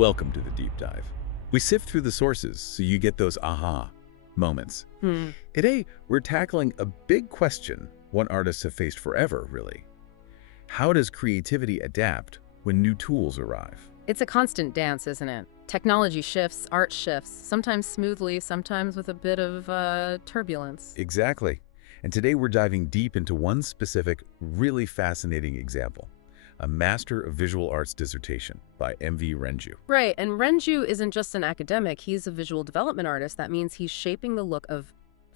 Welcome to the deep dive. We sift through the sources so you get those aha moments. Today, we're tackling a big question one artists have faced forever, really. How does creativity adapt when new tools arrive? It's a constant dance, isn't it? Technology shifts, art shifts, sometimes smoothly, sometimes with a bit of turbulence. Exactly. And today we're diving deep into one specific, really fascinating example. A Master of Visual Arts dissertation by M.V. Renju. Right, and Renju isn't just an academic, he's a visual development artist. That means he's shaping the look of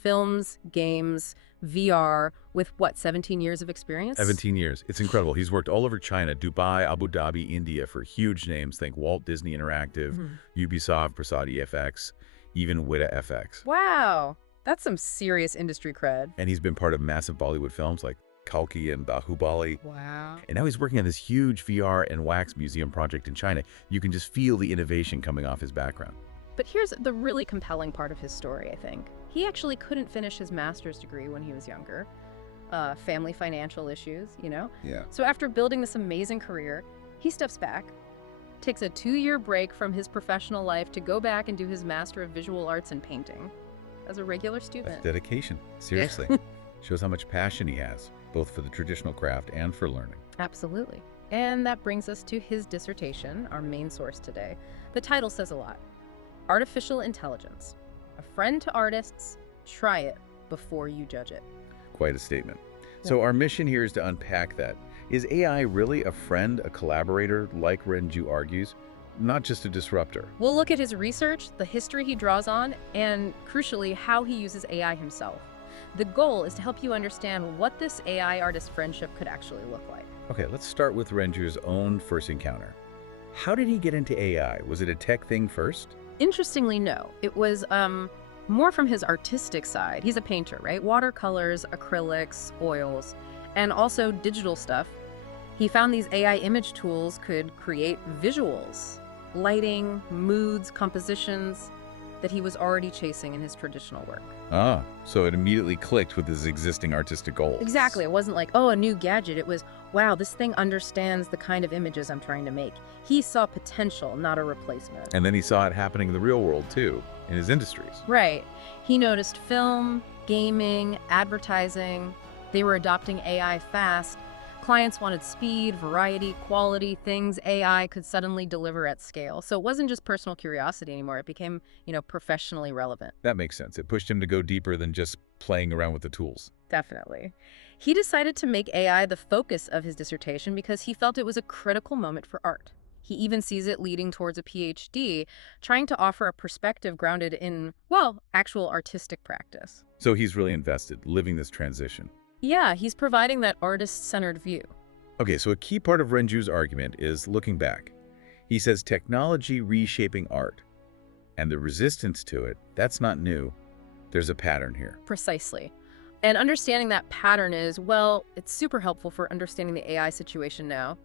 films, games, VR, with what, 17 years of experience? 17 years. It's incredible. He's worked all over China, Dubai, Abu Dhabi, India for huge names. Think Walt Disney Interactive, Ubisoft, Prasad EFX, even Weta FX. Wow, that's some serious industry cred. And he's been part of massive Bollywood films like Kalki and Bahubali. Wow. And now he's working on this huge VR and wax museum project in China. You can just feel the innovation coming off his background. But here's the really compelling part of his story, I think. He actually couldn't finish his master's degree when he was younger. Family financial issues, you know? Yeah. So after building this amazing career, he steps back, takes a 2-year break from his professional life to go back and do his Master of Visual Arts in Painting as a regular student. That's dedication. Seriously. Shows how much passion he has, both for the traditional craft and for learning. Absolutely. And that brings us to his dissertation, our main source today. The title says a lot. Artificial Intelligence. A friend to artists, try it before you judge it. Quite a statement. So our mission here is to unpack that. Is AI really a friend, a collaborator, like Renju argues, not just a disruptor? We'll look at his research, the history he draws on, and crucially, how he uses AI himself. The goal is to help you understand what this AI artist friendship could actually look like. Okay, let's start with Renju's own first encounter. How did he get into AI? Was it a tech thing first? Interestingly, no. It was more from his artistic side. He's a painter, right? Watercolors, acrylics, oils, and also digital stuff. He found these AI image tools could create visuals, lighting, moods, compositions that he was already chasing in his traditional work. Ah, so it immediately clicked with his existing artistic goals. Exactly. It wasn't like, oh, a new gadget. It was, wow, this thing understands the kind of images I'm trying to make. He saw potential, not a replacement. And then he saw it happening in the real world, too, in his industries. Right. He noticed film, gaming, advertising. They were adopting AI fast. Clients wanted speed, variety, quality, things AI could suddenly deliver at scale. So it wasn't just personal curiosity anymore. It became, professionally relevant. That makes sense. It pushed him to go deeper than just playing around with the tools. Definitely. He decided to make AI the focus of his dissertation because he felt it was a critical moment for art. He even sees it leading towards a PhD, trying to offer a perspective grounded in, well, actual artistic practice. So he's really invested, living this transition. Yeah, he's providing that artist-centered view. Okay, so a key part of Renju's argument is looking back. He says technology reshaping art, and the resistance to it, that's not new. There's a pattern here. Precisely. And understanding that pattern is, well, it's super helpful for understanding the AI situation now.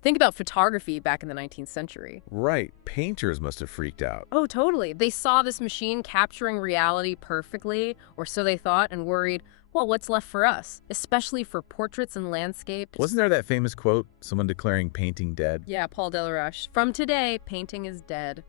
Think about photography back in the 19th century. Right. Painters must have freaked out. Oh, totally. They saw this machine capturing reality perfectly, or so they thought, and worried, well, what's left for us? Especially for portraits and landscapes. Wasn't there that famous quote, someone declaring painting dead? Yeah, Paul Delaroche. From today, painting is dead.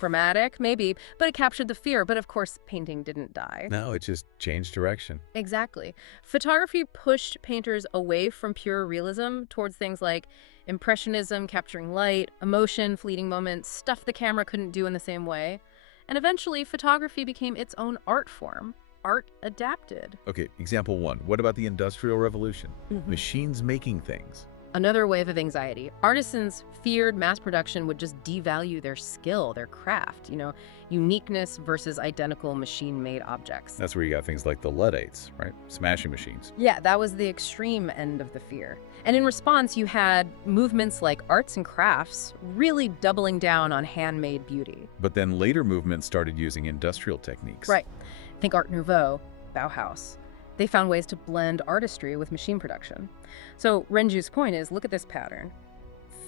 Dramatic, maybe, but it captured the fear. But of course, painting didn't die. No, it just changed direction. Exactly. Photography pushed painters away from pure realism towards things like impressionism, capturing light, emotion, fleeting moments, stuff the camera couldn't do in the same way. And eventually, photography became its own art form. Art adapted. Okay, example one. What about the Industrial Revolution? Machines making things. Another wave of anxiety. Artisans feared mass production would just devalue their skill, their craft, uniqueness versus identical machine-made objects. That's where you got things like the Luddites, right? Smashing machines. Yeah, that was the extreme end of the fear. And in response, you had movements like arts and crafts really doubling down on handmade beauty. But then later movements started using industrial techniques. Right. Think Art Nouveau, Bauhaus. They found ways to blend artistry with machine production. So Renju's point is, look at this pattern.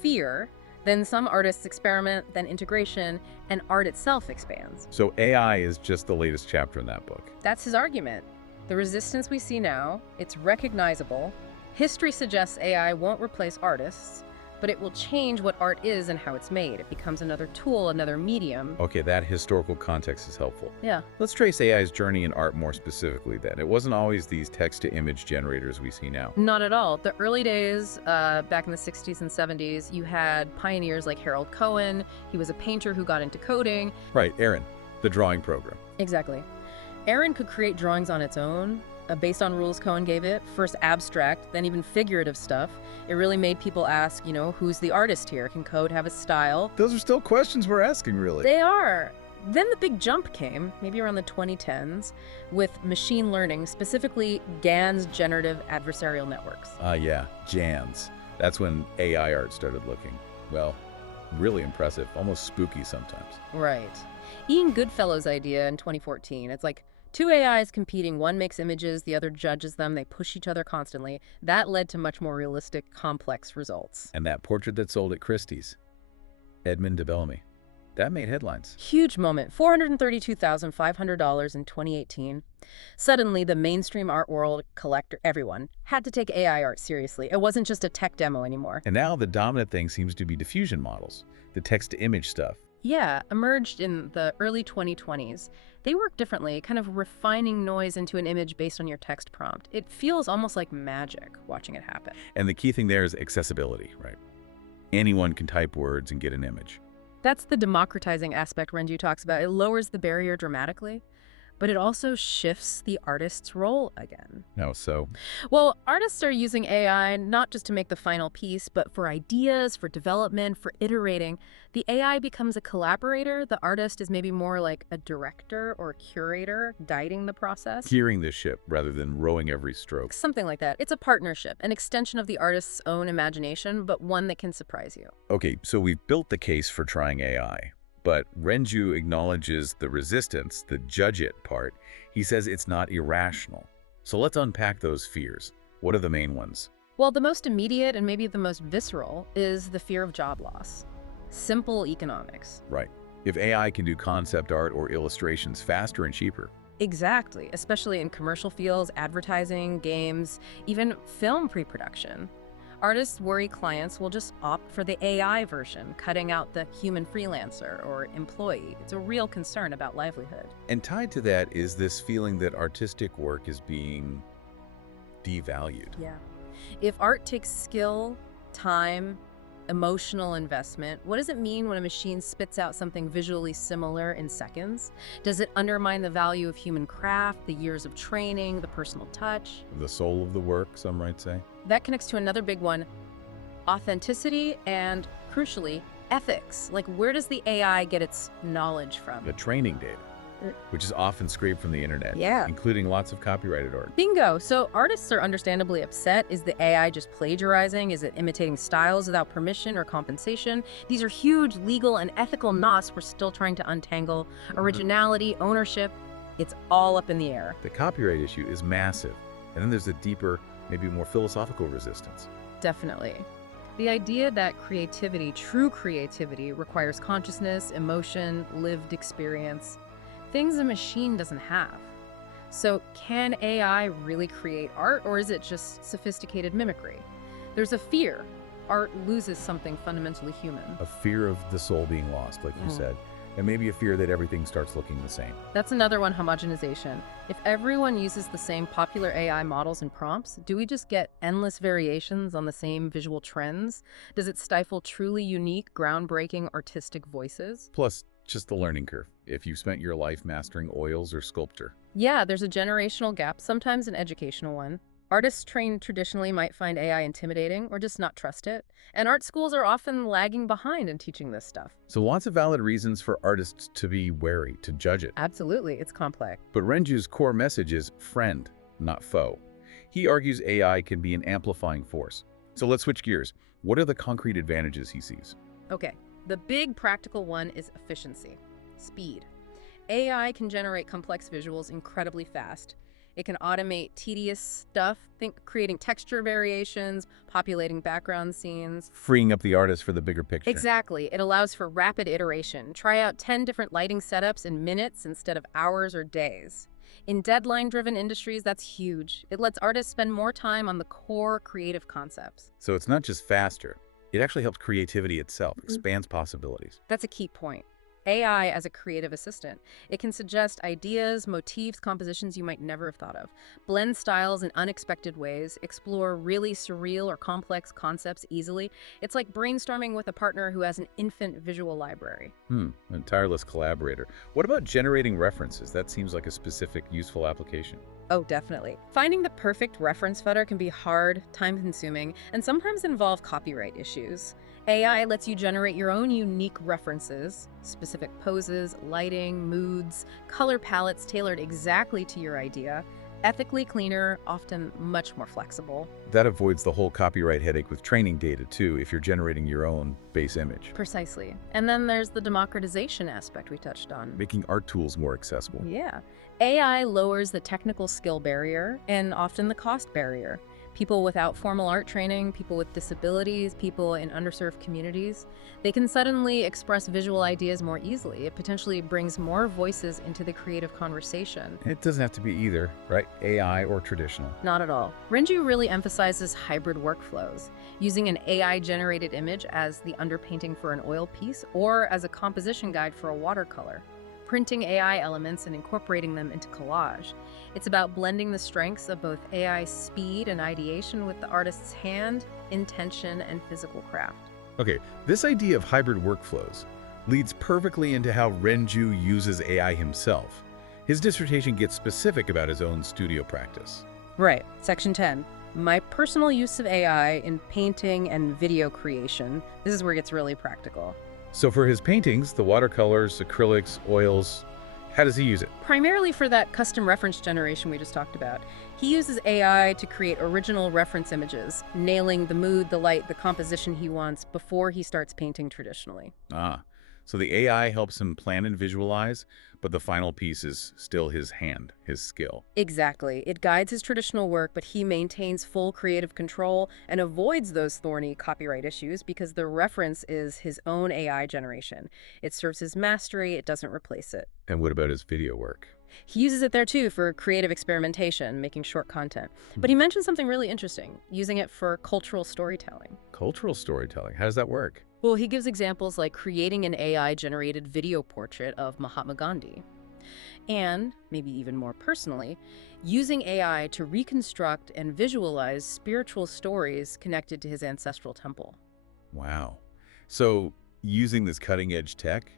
Fear, then some artists experiment, then integration, and art itself expands. So AI is just the latest chapter in that book. That's his argument. The resistance we see now, it's recognizable. History suggests AI won't replace artists, but it will change what art is and how it's made. It becomes another tool, another medium. Okay, that historical context is helpful. Yeah. Let's trace AI's journey in art more specifically then. It wasn't always these text-to-image generators we see now. Not at all. The early days, back in the 60s and 70s, you had pioneers like Harold Cohen. He was a painter who got into coding. Right, Aaron, the drawing program. Exactly. Aaron could create drawings on its own, based on rules Cohen gave it, first abstract, then even figurative stuff. It really made people ask, who's the artist here? Can code have a style? Those are still questions we're asking, really. They are. Then the big jump came, maybe around the 2010s, with machine learning, specifically GAN's generative adversarial networks. Yeah, GANs. That's when AI art started looking, well, really impressive, almost spooky sometimes. Right. Ian Goodfellow's idea in 2014, it's like two AIs competing, one makes images, the other judges them, they push each other constantly. That led to much more realistic, complex results. And that portrait that sold at Christie's, Edmund de Bellamy, that made headlines. Huge moment, $432,500 in 2018. Suddenly, the mainstream art world, collector, everyone, had to take AI art seriously. It wasn't just a tech demo anymore. And now the dominant thing seems to be diffusion models, the text-to-image stuff. Yeah, emerged in the early 2020s. They work differently, kind of refining noise into an image based on your text prompt. It feels almost like magic watching it happen. And the key thing there is accessibility, right? Anyone can type words and get an image. That's the democratizing aspect Renju talks about. It lowers the barrier dramatically, but it also shifts the artist's role again. No, so? Well, artists are using AI not just to make the final piece, but for ideas, for development, for iterating. The AI becomes a collaborator. The artist is maybe more like a director or a curator guiding the process. Steering the ship rather than rowing every stroke. Something like that. It's a partnership, an extension of the artist's own imagination, but one that can surprise you. Okay, so we've built the case for trying AI. But Renju acknowledges the resistance, the judge it part. He says it's not irrational. So let's unpack those fears. What are the main ones? Well, the most immediate and maybe the most visceral is the fear of job loss. Simple economics. Right. If AI can do concept art or illustrations faster and cheaper. Exactly, especially in commercial fields, advertising, games, even film pre-production. Artists worry clients will just opt for the AI version, cutting out the human freelancer or employee. It's a real concern about livelihood. And tied to that is this feeling that artistic work is being devalued. Yeah. If art takes skill, time, emotional investment, what does it mean when a machine spits out something visually similar in seconds? Does it undermine the value of human craft, the years of training, the personal touch? The soul of the work, some might say. That connects to another big one, authenticity and, crucially, ethics. Like, where does the AI get its knowledge from? The training data, which is often scraped from the internet, Yeah. including lots of copyrighted art. Bingo. So artists are understandably upset. Is the AI just plagiarizing? Is it imitating styles without permission or compensation? These are huge legal and ethical knots we're still trying to untangle. Originality, ownership, it's all up in the air. The copyright issue is massive. And then there's a deeper, maybe more philosophical resistance. Definitely. The idea that creativity, true creativity, requires consciousness, emotion, lived experience, things a machine doesn't have. So can AI really create art, or is it just sophisticated mimicry? There's a fear art loses something fundamentally human. A fear of the soul being lost, like you said. And maybe a fear that everything starts looking the same. That's another one, homogenization. If everyone uses the same popular AI models and prompts, do we just get endless variations on the same visual trends? Does it stifle truly unique, groundbreaking artistic voices? Plus, just the learning curve. If you've spent your life mastering oils or sculpture. Yeah, there's a generational gap, sometimes an educational one. Artists trained traditionally might find AI intimidating or just not trust it. And art schools are often lagging behind in teaching this stuff. So lots of valid reasons for artists to be wary, to judge it. Absolutely, it's complex. But Renju's core message is friend, not foe. He argues AI can be an amplifying force. So let's switch gears. What are the concrete advantages he sees? Okay, the big practical one is efficiency, speed. AI can generate complex visuals incredibly fast. It can automate tedious stuff, think creating texture variations, populating background scenes. Freeing up the artist for the bigger picture. Exactly. It allows for rapid iteration. Try out 10 different lighting setups in minutes instead of hours or days. In deadline-driven industries, that's huge. It lets artists spend more time on the core creative concepts. So it's not just faster, It actually helps creativity itself, expands possibilities. That's a key point. AI as a creative assistant. It can suggest ideas, motifs, compositions you might never have thought of, blend styles in unexpected ways, explore really surreal or complex concepts easily. It's like brainstorming with a partner who has an infinite visual library. A tireless collaborator. What about generating references? That seems like a specific, useful application. Oh, definitely. Finding the perfect reference photo can be hard, time-consuming, and sometimes involve copyright issues. AI lets you generate your own unique references, specific poses, lighting, moods, color palettes tailored exactly to your idea. Ethically cleaner, often much more flexible. That avoids the whole copyright headache with training data, too, if you're generating your own base image. Precisely. And then there's the democratization aspect we touched on. Making art tools more accessible. Yeah. AI lowers the technical skill barrier and often the cost barrier. People without formal art training, people with disabilities, people in underserved communities, they can suddenly express visual ideas more easily. It potentially brings more voices into the creative conversation. It doesn't have to be either, right? AI or traditional. Not at all. Renju really emphasizes hybrid workflows, using an AI-generated image as the underpainting for an oil piece or as a composition guide for a watercolor, printing AI elements and incorporating them into collage. It's about blending the strengths of both AI speed and ideation with the artist's hand, intention, and physical craft. Okay, this idea of hybrid workflows leads perfectly into how Renju uses AI himself. His dissertation gets specific about his own studio practice. Right. Section 10. My personal use of AI in painting and video creation. This is where it gets really practical. So for his paintings, the watercolors, acrylics, oils, how does he use it? Primarily for that custom reference generation we just talked about. He uses AI to create original reference images, nailing the mood, the light, the composition he wants before he starts painting traditionally. So the AI helps him plan and visualize, but the final piece is still his hand, his skill. Exactly. It guides his traditional work, but he maintains full creative control and avoids those thorny copyright issues because the reference is his own AI generation. It serves his mastery, it doesn't replace it. And what about his video work? He uses it there too for creative experimentation, making short content. But he mentioned something really interesting, using it for cultural storytelling. Cultural storytelling, how does that work? Well, he gives examples like creating an AI-generated video portrait of Mahatma Gandhi. And, maybe even more personally, using AI to reconstruct and visualize spiritual stories connected to his ancestral temple. Wow. So using this cutting-edge tech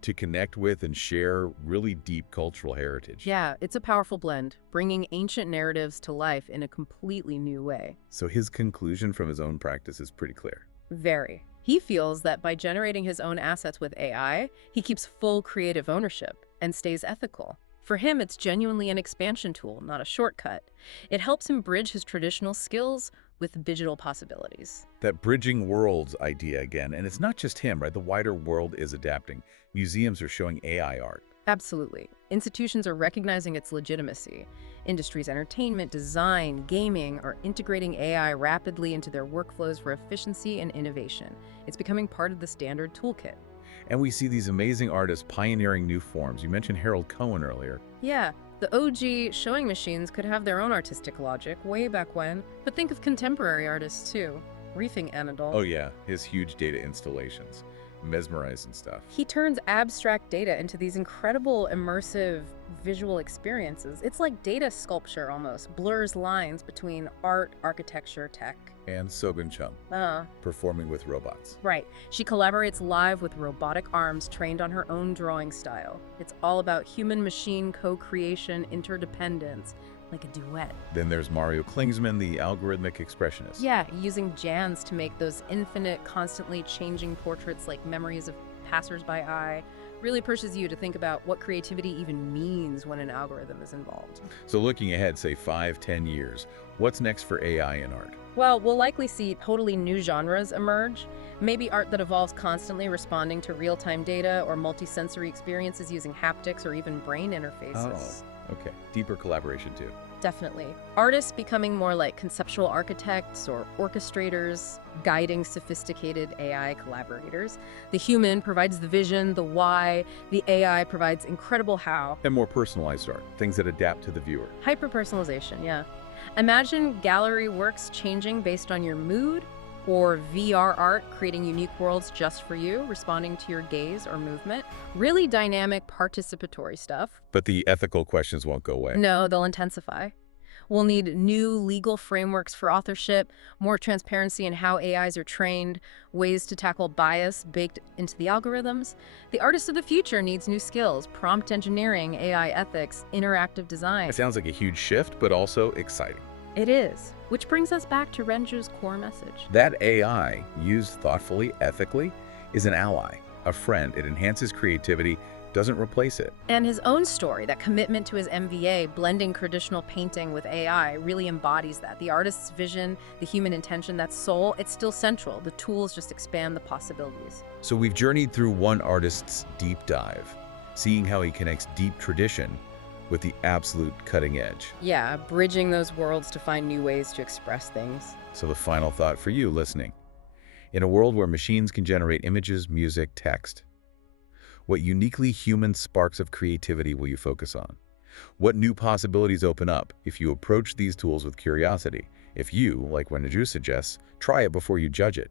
to connect with and share really deep cultural heritage. Yeah, it's a powerful blend, bringing ancient narratives to life in a completely new way. So his conclusion from his own practice is pretty clear. Very. He feels that by generating his own assets with AI, he keeps full creative ownership and stays ethical. For him, it's genuinely an expansion tool, not a shortcut. It helps him bridge his traditional skills with digital possibilities. That bridging worlds idea again, and it's not just him, right? The wider world is adapting. Museums are showing AI art. Absolutely. Institutions are recognizing its legitimacy. Industries, entertainment, design, gaming are integrating AI rapidly into their workflows for efficiency and innovation. It's becoming part of the standard toolkit. And we see these amazing artists pioneering new forms. You mentioned Harold Cohen earlier. Yeah, the OG showing machines could have their own artistic logic way back when. But think of contemporary artists too. Reefing Anadol. Oh yeah, his huge data installations. Mesmerizing stuff. He turns abstract data into these incredible, immersive visual experiences. It's like data sculpture almost, blurs lines between art, architecture, tech. And Sogun Chung, performing with robots. Right. She collaborates live with robotic arms trained on her own drawing style. It's all about human-machine co-creation, interdependence, like a duet. Then there's Mario Klingsman, the algorithmic expressionist. Yeah, using Jans to make those infinite, constantly changing portraits like memories of passers-by. Really pushes you to think about what creativity even means when an algorithm is involved. So looking ahead, say 5-10 years, what's next for AI in art? Well, we'll likely see totally new genres emerge. Maybe art that evolves constantly, responding to real-time data or multi-sensory experiences using haptics or even brain interfaces. Oh, okay. Deeper collaboration too. Definitely. Artists becoming more like conceptual architects or orchestrators, guiding sophisticated AI collaborators. The human provides the vision, the why, the AI provides incredible how. And more personalized art, things that adapt to the viewer. Hyper-personalization, yeah. Imagine gallery works changing based on your mood or VR art, creating unique worlds just for you, responding to your gaze or movement. Really dynamic, participatory stuff. But the ethical questions won't go away. No, they'll intensify. We'll need new legal frameworks for authorship, more transparency in how AIs are trained, ways to tackle bias baked into the algorithms. The artist of the future needs new skills: prompt engineering, AI ethics, interactive design. It sounds like a huge shift, but also exciting. It is. Which brings us back to Renju's core message. That AI, used thoughtfully, ethically, is an ally, a friend. It enhances creativity, doesn't replace it. And his own story, that commitment to his MVA, blending traditional painting with AI, really embodies that. The artist's vision, the human intention, that soul, it's still central. The tools just expand the possibilities. So we've journeyed through one artist's deep dive, seeing how he connects deep tradition with the absolute cutting edge. Yeah, bridging those worlds to find new ways to express things. So the final thought for you listening. In a world where machines can generate images, music, text, what uniquely human sparks of creativity will you focus on? What new possibilities open up if you approach these tools with curiosity? If you, like Wenju suggests, try it before you judge it.